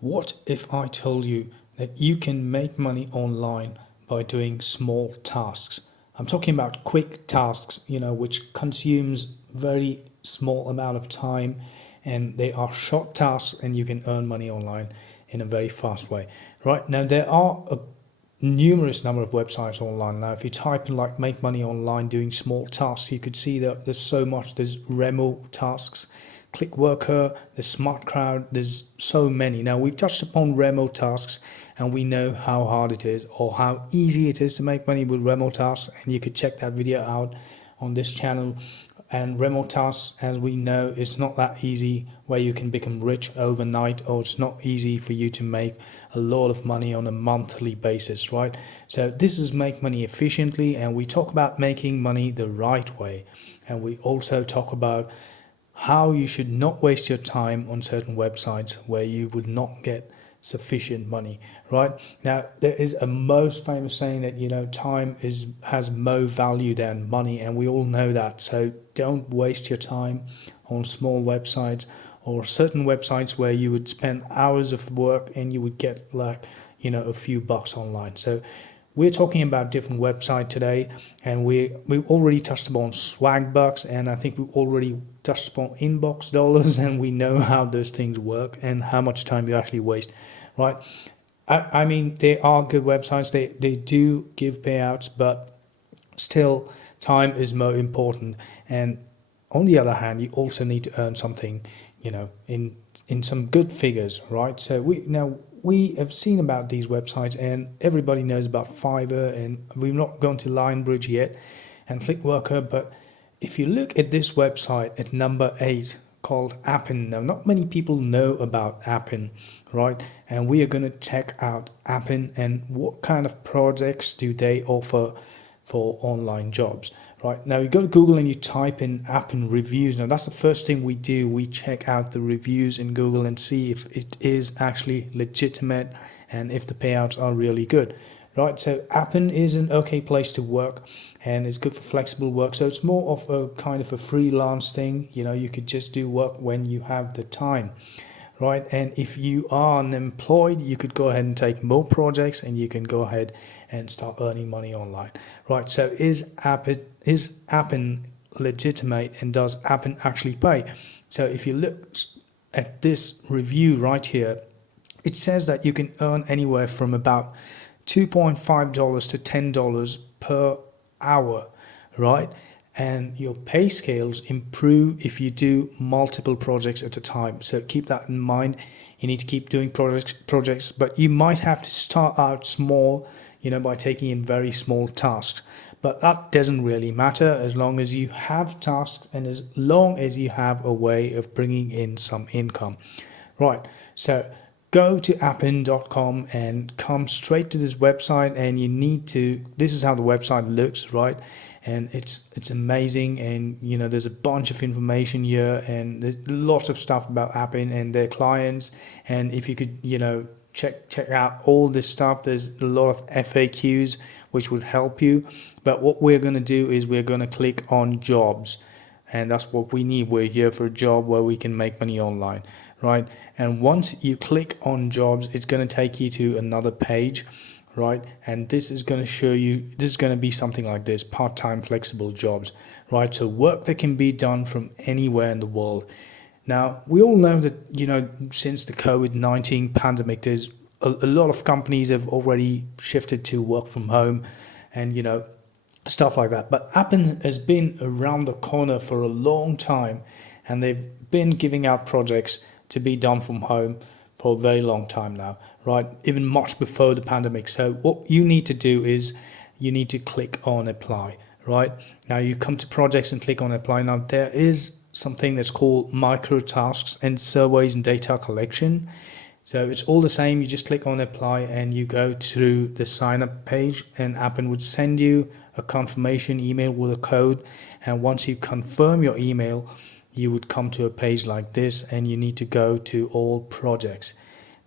What if I told you that you can make money online by doing small tasks? I'm talking about quick tasks, which consumes very small amount of time, and they are short tasks and you can earn money online in a very fast way. Right now there are a numerous number of websites online now. If you type in like make money online doing small tasks, you could see that there's so much. There's Remo tasks, click worker, there's smart crowd, there's so many. Now we've touched upon Remo tasks and we know how hard it is or how easy it is to make money with Remo tasks, and you could check that video out on this channel. And remote tasks, as we know, is not that easy where you can become rich overnight, or it's not easy for you to make a lot of money on a monthly basis, right? So this is make money efficiently, and we talk about making money the right way, and we also talk about how you should not waste your time on certain websites where you would not get sufficient money. Right now there is a most famous saying that time has more value than money, and we all know that. So don't waste your time on small websites or certain websites where you would spend hours of work and you would get like a few bucks online. So we're talking about different websites today, and we've already touched upon swag bucks, and I think we've already touched upon inbox dollars, and we know how those things work and how much time you actually waste, right? I mean, they are good websites. They do give payouts, but still, time is more important. And on the other hand, you also need to earn something, in some good figures, right? So we have seen about these websites, and everybody knows about Fiverr, and we've not gone to Linebridge yet and Clickworker. But if you look at this website at number 8 called Appen, now not many people know about Appen, right? And we are going to check out Appen and what kind of projects do they offer for online jobs. Right now you go to Google and you type in Appen reviews. Now that's the first thing we do. We check out the reviews in Google and see if it is actually legitimate and if the payouts are really good. Right, so Appen is an okay place to work, and it's good for flexible work. So it's more of a kind of a freelance thing. You could just do work when you have the time, right? And if you are unemployed, you could go ahead and take more projects, and you can go ahead and start earning money online, right? So is Appen legitimate, and does Appen actually pay? So if you look at this review right here, it says that you can earn anywhere from about $2.5 to $10 per hour, right? And your pay scales improve if you do multiple projects at a time. So keep that in mind. You need to keep doing projects, but you might have to start out small, by taking in very small tasks. But that doesn't really matter as long as you have tasks and as long as you have a way of bringing in some income, right? So go to appen.com and come straight to this website, and this is how the website looks, right? And it's amazing, and there's a bunch of information here, and there's lots of stuff about Appen and their clients. And if you could check out all this stuff, there's a lot of FAQs which would help you. But what we're going to do is we're going to click on jobs, and that's what we need. We're here for a job where we can make money online, right? And once you click on jobs, it's going to take you to another page, right? And this is going to show you, this is going to be something like this: part-time flexible jobs, right? So work that can be done from anywhere in the world. Now we all know that since the COVID-19 pandemic, there's a lot of companies have already shifted to work from home, and stuff like that. But Appen has been around the corner for a long time, and they've been giving out projects to be done from home for a very long time now, right? Even much before the pandemic. So what you need to do is you need to click on apply, right? Now you come to projects and click on apply. Now there is something that's called micro tasks and surveys and data collection. So it's all the same. You just click on apply and you go to the sign up page, and Appen would send you a confirmation email with a code. And once you confirm your email, you would come to a page like this, and you need to go to all projects.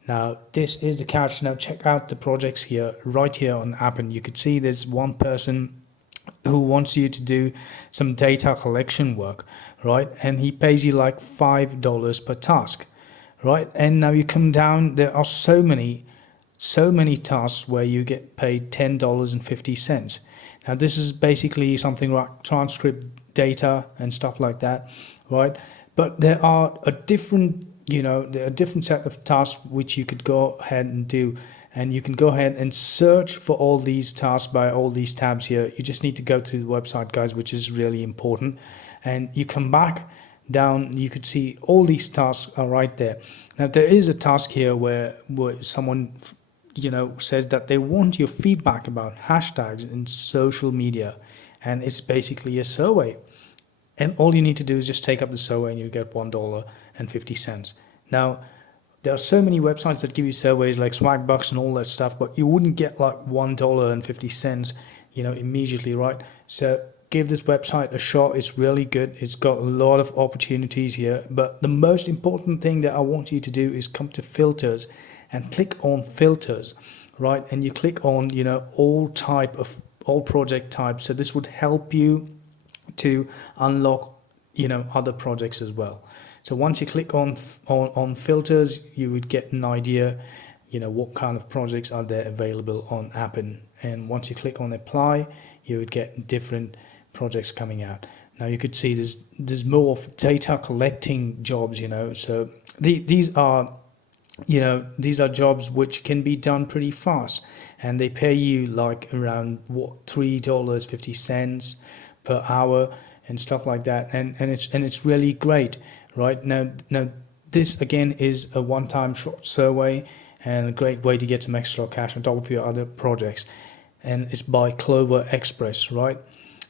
Now this is the catch. Now check out the projects here, right here on Appen. You could see there's one person who wants you to do some data collection work, right? And he pays you like $5 per task, right? And now you come down, there are so many tasks where you get paid $10.50. Now this is basically something like transcript data and stuff like that, right? But there are a different, there are a different set of tasks which you could go ahead and do, and you can go ahead and search for all these tasks by all these tabs here. You just need to go to the website, guys, which is really important, and you come back down, you could see all these tasks are right there. Now there is a task here where someone says that they want your feedback about hashtags in social media, and it's basically a survey, and all you need to do is just take up the survey and you get $1.50. Now there are so many websites that give you surveys like Swagbucks and all that stuff, but you wouldn't get like $1.50 immediately, right? So give this website a shot. It's really good. It's got a lot of opportunities here, but the most important thing that I want you to do is come to filters and click on filters, right? And you click on all project types. So this would help you to unlock other projects as well. So once you click on filters, you would get an idea what kind of projects are there available on Appen, and once you click on apply, you would get different projects coming out. Now you could see there's more of data collecting jobs, so these are jobs which can be done pretty fast, and they pay you like around $3.50 per hour and stuff like that, and it's really great, right? Now this again is a one-time short survey and a great way to get some extra cash on top of your other projects, and it's by Clover Express, right?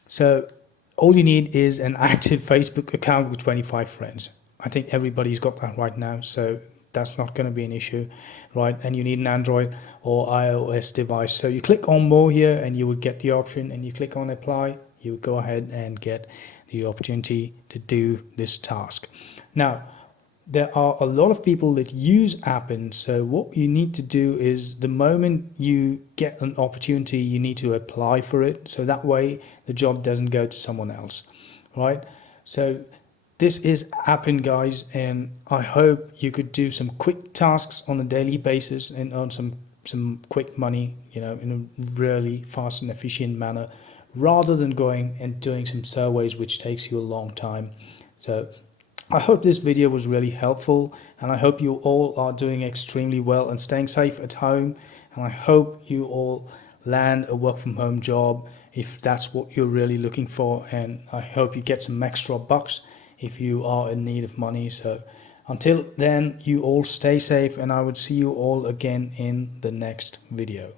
So all you need is an active Facebook account with 25 friends. I think everybody's got that right now, so that's not going to be an issue, right? And you need an Android or iOS device. So you click on more here and you would get the option, and you click on apply, you would go ahead and get the opportunity to do this task. Now there are a lot of people that use Appen, so what you need to do is the moment you get an opportunity, you need to apply for it, so that way the job doesn't go to someone else, right? So this is Appen, guys, and I hope you could do some quick tasks on a daily basis and earn some quick money, in a really fast and efficient manner, rather than going and doing some surveys which takes you a long time. So I hope this video was really helpful, and I hope you all are doing extremely well and staying safe at home, and I hope you all land a work from home job if that's what you're really looking for, and I hope you get some extra bucks if you are in need of money. So until then, you all stay safe, and I would see you all again in the next video.